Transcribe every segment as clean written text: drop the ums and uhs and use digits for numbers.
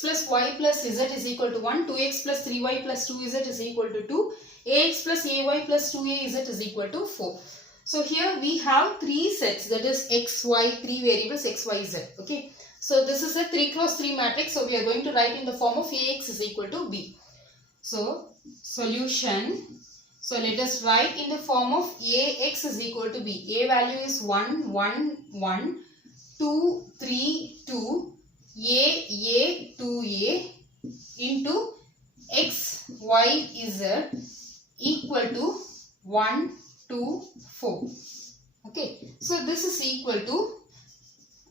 x plus y plus z is equal to 1, 2x plus 3y plus 2z is equal to 2, ax plus ay plus 2az is equal to 4. So here we have three sets, that is x, y, three variables x, y, z. Okay. So this is a 3 cross 3 matrix. So we are going to write in the form of ax is equal to b. So solution. So let us write in the form of ax is equal to b. A value is 1, 1, 1, 2, 3, 2, a, 2a into x, y, z equal to 1, 2, 4. Okay. So this is equal to,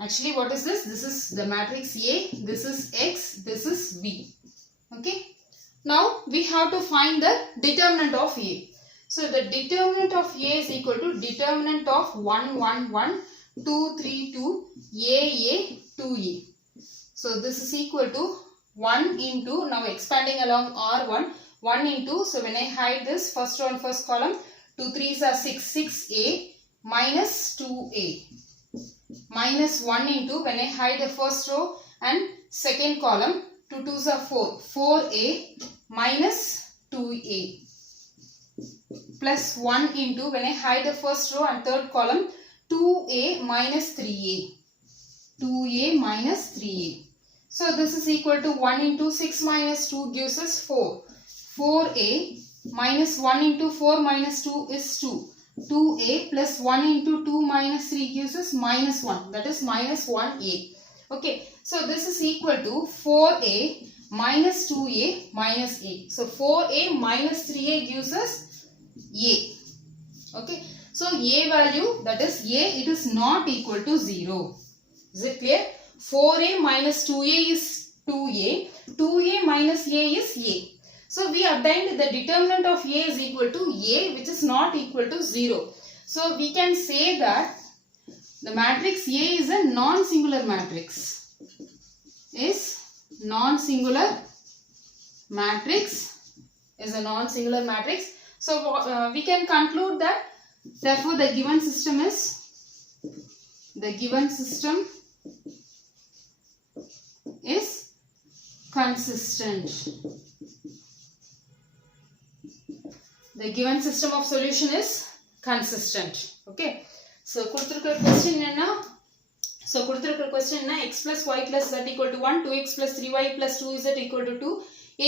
actually what is this? This is the matrix A, this is x, this is b. Okay. Now we have to find the determinant of A. So the determinant of A is equal to determinant of 1, 1, 1, 2, 3, 2, a, 2a. So this is equal to 1 into, now expanding along R1, 1 into, so when I hide this first row and first column, 2 3s are 6, 6a minus 2a. Minus 1 into, when I hide the first row and second column, 2 2s are 4, 4a minus 2a. Plus 1 into, when I hide the first row and third column, 2a minus 3a. 2a minus 3a. So this is equal to 1 into 6 minus 2 gives us 4. 4a minus 1 into 4 minus 2 is 2. 2a plus 1 into 2 minus 3 gives us minus 1. That is minus 1a. Okay. So this is equal to 4a minus 2a minus a. So 4a minus 3a gives us a. Okay. So a value, that is a, it is not equal to 0. Is it clear? 4a minus 2a is 2a. 2a minus a is a. So we obtained the determinant of A is equal to A, which is not equal to 0. So we can say that the matrix A is a non-singular matrix. Is non-singular matrix. Is a non-singular matrix. So we can conclude that therefore the given system is consistent. The given system of solution is consistent. Okay. So, கொடுத்திருக்கிற question என்ன? So, கொடுத்திருக்கிற question என்ன? X plus y plus z equal to 1, 2x plus 3y plus 2z equal to 2,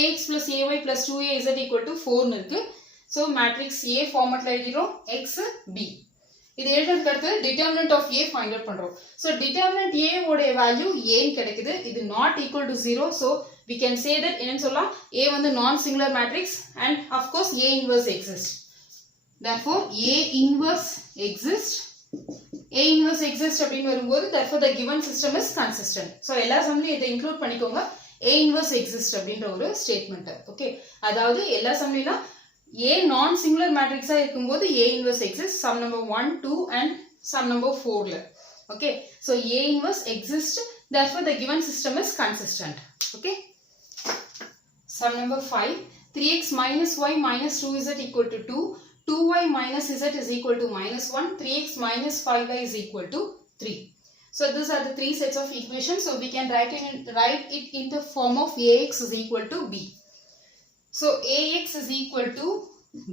ax plus ay plus 2az equal to 4 இருக்கு. So, matrix A formatல எழுதிரும் x, b. இது எழுதுறதுக்கு அடுத்து determinant of A find out பண்றோம். So, determinant A உடைய value A கிடைக்குது. இது not equal to 0. So, we can say that என்னன்னு சொல்லலாம் A வந்து non-singular matrix and of course A inverse exists. Therefore, A inverse exists. A inverse exists அப்படின்னு வரும்போது therefore the given system is consistent. So, எல்லா சம்லையும் இதை include பண்ணிக்கோங்க. A inverse exists அப்படின்ற ஒரு statement. Okay. அதாவது எல்லா சம்லையும் A non-singular matrix இருக்கும்போது A inverse exists. Sum number 1, 2 and sum number 4. Okay. So, A inverse exists. Therefore, the given system is consistent. Okay. Sum number 5. 3x minus y minus 2z equal to 2. 2y minus z is equal to minus 1. 3x minus 5y is equal to 3. So, these are the three sets of equations. So, we can write it in the form of ax is equal to b. So, ax is equal to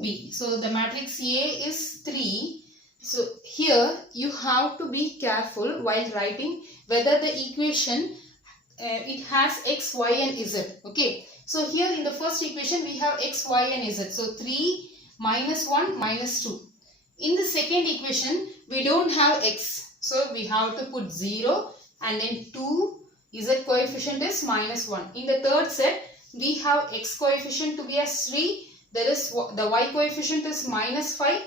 b. So, the matrix A is 3. So, here you have to be careful while writing whether the equation it has x, y and z. Okay. So, here in the first equation we have x, y and z. So, 3 minus 1 minus 2. In the second equation we don't have x. So, we have to put 0 and then 2 z coefficient is minus 1. In the third set we have x coefficient to be as 3. There is the y coefficient is minus 5.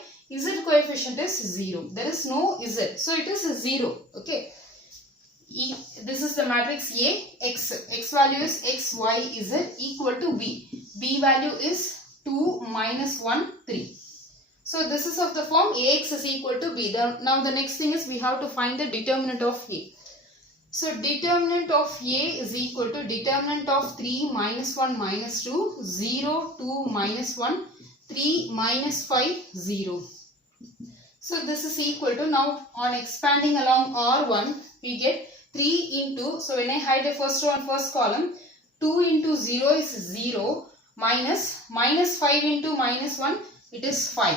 Z coefficient is 0. There is no z. So, it is a 0. Okay. This is the matrix A, x value is x, y, z equal to b. B value is 2 minus 1, 3. So, this is of the form ax is equal to b. Now, the next thing is we have to find the determinant of A. So, determinant of A is equal to determinant of 3 minus 1 minus 2, 0, 2 minus 1, 3 minus 5, 0. So, this is equal to, now on expanding along R1, we get 3 into, so when I hide the first row and first column, 2 into 0 is 0 minus 5 into minus 1, it is 5.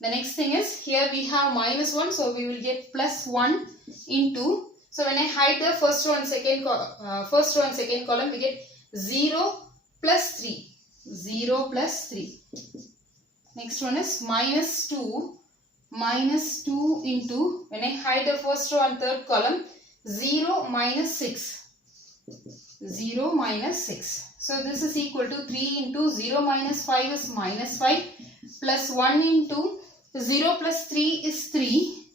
The next thing is here we have minus 1, so we will get plus 1 into, so when I hide the first row and second column, we get 0 plus 3. 0 plus 3. Next one is minus 2 into, when I hide the first row and third column, 0 minus 6. 0 minus 6. So this is equal to 3 into 0 minus 5 is minus 5 plus 1 into 0 plus 3 is 3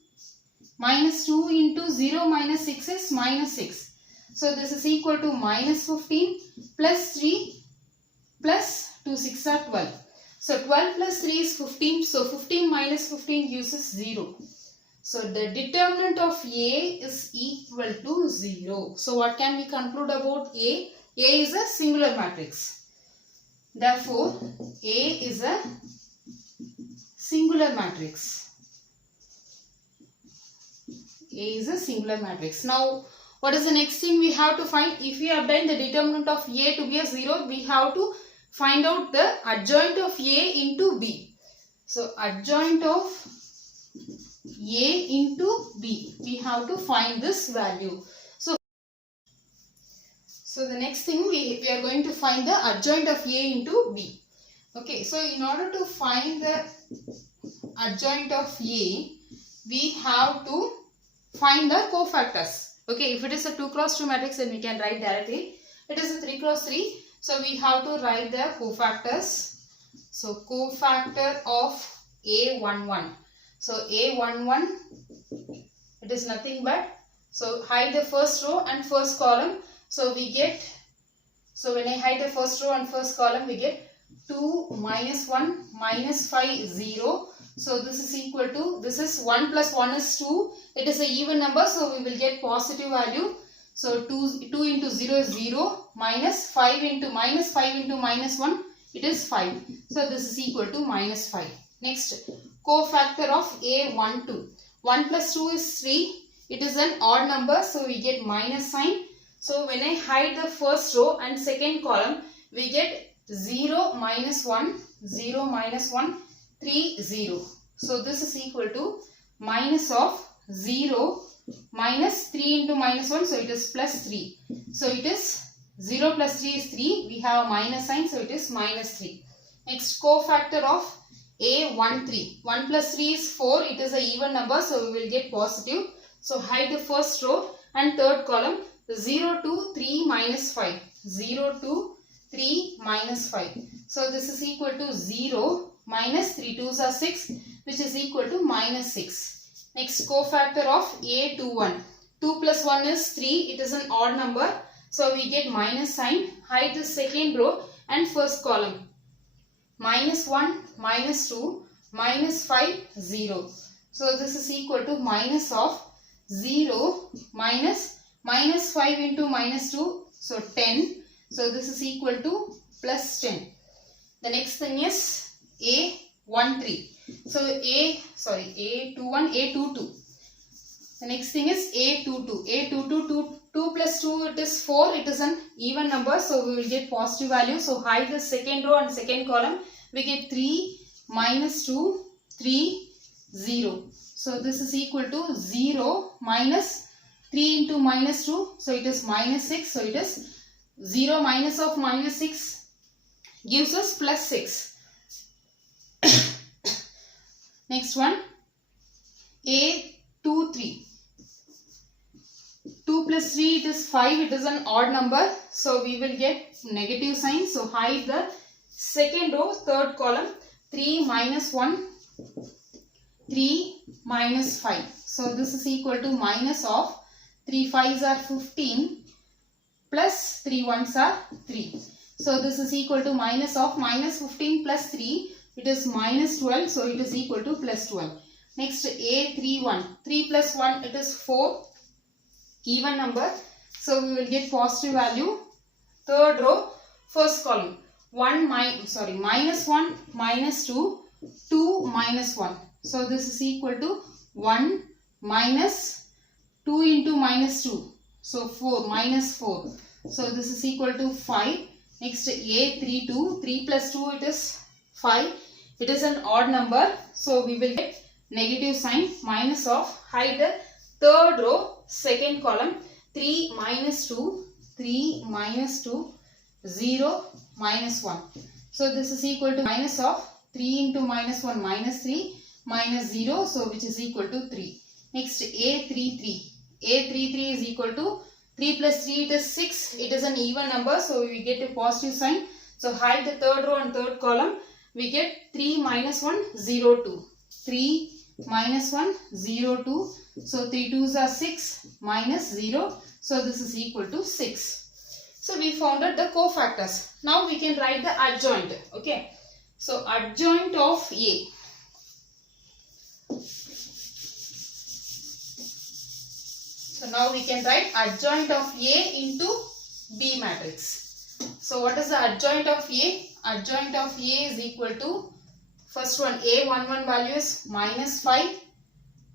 minus 2 into 0 minus 6 is minus 6. So this is equal to minus 15 plus 3 plus 2 6 are 12. So 12 plus 3 is 15. So 15 minus 15 gives us 0. So the determinant of A is equal to 0. So what can we conclude about A? A is a singular matrix. Therefore, A is a singular matrix. A is a singular matrix. Now, what is the next thing we have to find? If we obtain the determinant of A to be a 0, we have to find out the adjoint of A into B. So, adjoint of A into B. We have to find this value. So the next thing we are going to find the adjoint of A into B. Okay, so in order to find the adjoint of A, we have to find the cofactors. Okay, if it is a 2 cross 2 matrix, then we can write directly. It is a 3 cross 3. So we have to write the cofactors. So cofactor of A11. So A11, it is nothing but, so hide the first row and first column. So we get, so when I hide the first row and first column, we get 2 minus 1 minus 5 0. So this is equal to, this is 1 plus 1 is 2. It is an even number, so we will get positive value. So 2 into 0 is 0 minus 5 into minus 1, it is 5. So this is equal to minus 5. Next, cofactor of A12. 1 plus 2 is 3. It is an odd number, so we get minus sign. So when I hide the first row and second column, we get 0 minus 1, 0 minus 1, 3, 0. So this is equal to minus of 0 minus 3 into minus 1, so it is plus 3. So it is 0 plus 3 is 3. We have a minus sign, so it is minus 3. Next, cofactor of A13. 1 plus 3 is 4. It is an even number, so we will get positive. So hide the first row and third column. 0 to 3 minus 5. 0 to 3 minus 5. So this is equal to 0 minus 3 2s are 6, which is equal to minus 6. Next, cofactor of A21. 2 plus 1 is 3. It is an odd number. So we get minus sign. Hide the second row and first column. Minus 1, minus 2, minus 5, 0. So this is equal to minus of 0 minus 5 into minus 2, so 10. So this is equal to plus 10. The next thing is A13. So A21, A22. The next thing is A22. A22, 2 plus 2, it is 4. It is an even number, so we will get positive value. So hide the second row and second column. We get 3 minus 2, 3, 0. So this is equal to 0 minus 3 into minus 2, so it is minus 6. So it is 0 minus of minus 6 gives us plus 6. Next one, A23. 2 plus 3, it is 5. It is an odd number, so we will get negative sign. So hide the second row, third column. 3 minus 1, 3 minus 5. So this is equal to minus of 3 5s are 15 plus 3 1s are 3. So this is equal to minus of minus 15 plus 3. It is minus 12. So it is equal to plus 12. Next, A31. 3 plus 1, it is 4. Even number. So we will get positive value. Third row, first column. Minus 1, minus 2, 2 minus 1. So this is equal to 1 minus 2 into minus 2. So 4 minus 4. So this is equal to 5. Next A 3 2. 3 plus 2 it is 5. It is an odd number. So we will get negative sign minus of, hide the third row, second column. 3 minus 2. 3 minus 2. 0 minus 1. So this is equal to minus of 3 into minus 1 minus 3 minus 0. So which is equal to 3. Next A 3 3. A 3 3 is equal to 3 plus 3 it is 6. It is an even number. So we get a positive sign. So hide the third row and third column. We get 3 minus 1 0 2. 3 minus 1 0 2. So 3 2s are 6 minus 0. So this is equal to 6. So we found out the cofactors. Now we can write the adjoint. Okay. So adjoint of A. So now we can write adjoint of A into B matrix. So what is the adjoint of A? Adjoint of A is equal to, first one A11 value is minus 5,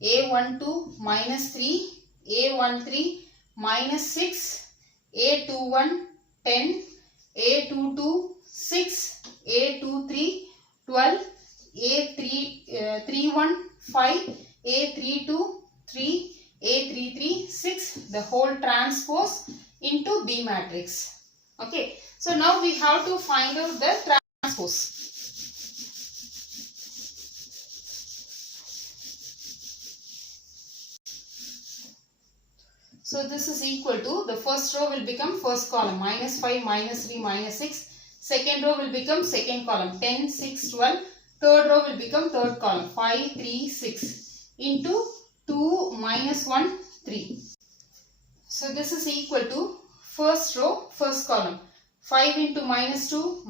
A12 minus 3, A13 minus 6, A21 10, A22 6, A23 12, A31 5, A32 3, A33 6, the whole transpose into B matrix. Okay. So now we have to find out the transpose. So this is equal to, the first row will become first column, minus 5, minus 3, minus 6. Second row will become second column, 10, 6, 12. Third row will become third column, 5, 3, 6 into 2, minus 1, 3. So this is equal to first row, first column. 5 into minus 2,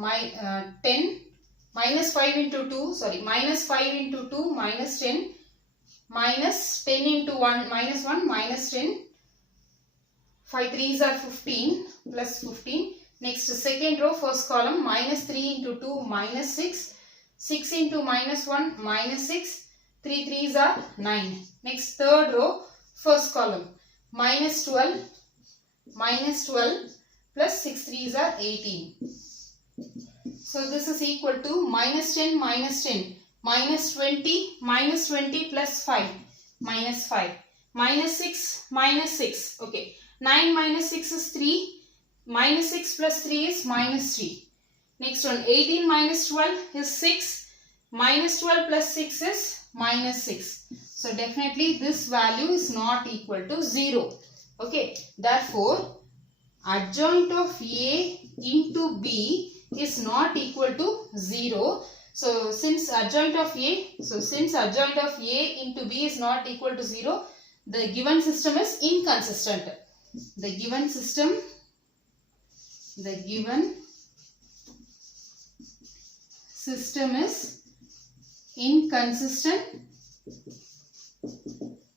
10, minus 5 into 2, sorry, minus 5 into 2, minus 10, minus 10 into 1, minus 1, minus 10, 5 3s are 15, plus 15. Next second row, first column, minus 3 into 2, minus 6, 6 into minus 1, minus 6, 3 3s are 9. Next third row, first column, minus 12, plus 6 3s are 18. So this is equal to minus 10, minus 10, minus 20 plus 5, minus 5, minus 6, minus 6. Okay, 9 minus 6 is 3, minus 6 plus 3 is minus 3. Next one, 18 minus 12 is 6, minus 12 plus 6 is minus 6. So definitely this value is not equal to 0. Okay, therefore adjoint of A into B is not equal to 0. So since adjoint of A into B is not equal to 0, the given system is inconsistent. The given system is inconsistent.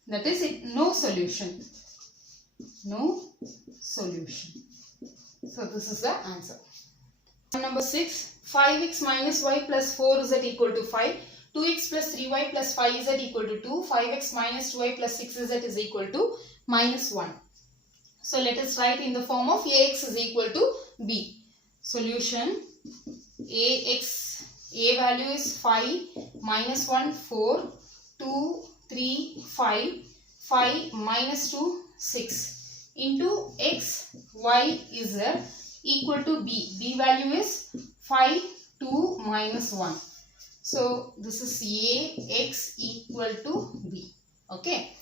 That is it, no solution. No solution. So this is the answer. Number 6. 5x minus y plus 4z equal to 5. 2x plus 3y plus 5z equal to 2. 5x minus 2y plus 6z is equal to minus 1. So let us write in the form of Ax is equal to B. Solution. A value is 5, minus 1 4, 2 3 5, 5 minus 2 6 into x y z equal to B. B value is 5 2 minus 1. So this is Ax equal to B. Okay.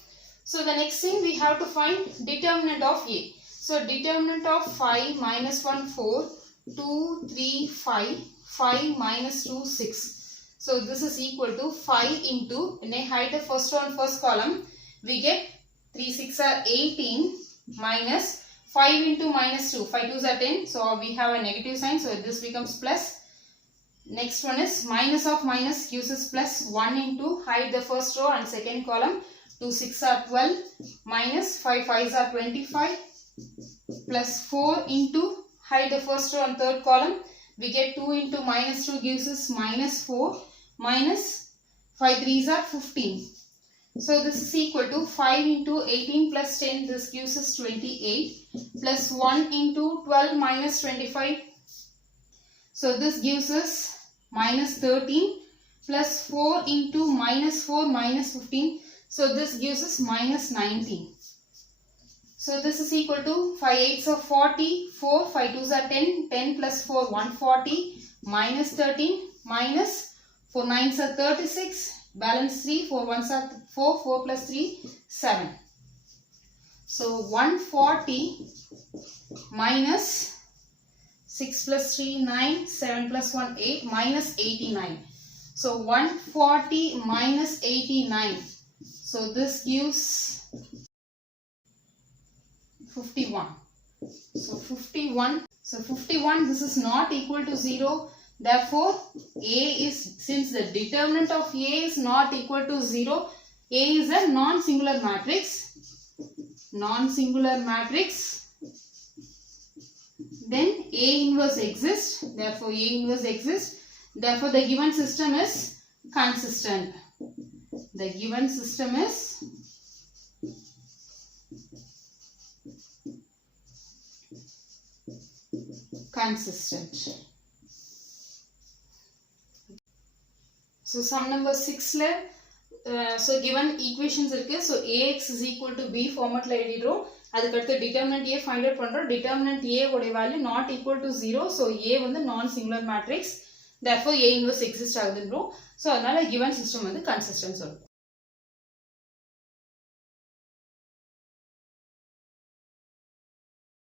So the next thing we have to find determinant of A. So determinant of 5 minus 1 4, 2 3 5, 5 minus 2 6. So this is equal to 5 into, when I hide the first one first column, we get 3 6 are 18 minus 5 into minus 2. 5 2s are 10. So we have a negative sign. So this becomes plus. Next one is minus of minus gives us plus 1 into, hide the first row and second column. 2 6 are 12 minus 5 5s are 25 plus 4 into, hide the first row and third column. We get 2 into minus 2 gives us minus 4 minus 5 3s are 15. So this is equal to 5 into 18 plus 10, this gives us 28, plus 1 into 12 minus 25. So this gives us minus 13, plus 4 into minus 4 minus 15. So this gives us minus 19. So this is equal to 5 8s are 40, 4, 5 2s are 10, 10 plus 4 140, minus 13, minus 4 9s are 36, balance 3, 4 1s are 4, 4 plus 3 7. So 140 minus 6 plus 3 9, 7 plus 1 8, minus 89. So 140 minus 89. So this gives 51. So 51. So 51, this is not equal to 0. Therefore, A is, since the determinant of A is not equal to 0, A is a non-singular matrix. Non-singular matrix. Then A inverse exists. Therefore, A inverse exists. Therefore, the given system is consistent. The given system is consistent. So sum number 6 la so given equations irukku. So Ax is equal to B format la edidrom. adukadutha determinant A find out pandrom. Determinant A oda value not equal to 0. So A vandu non singular matrix. Therefore A inverse exist agudundrom. So adnala given system vandu consistent solrum.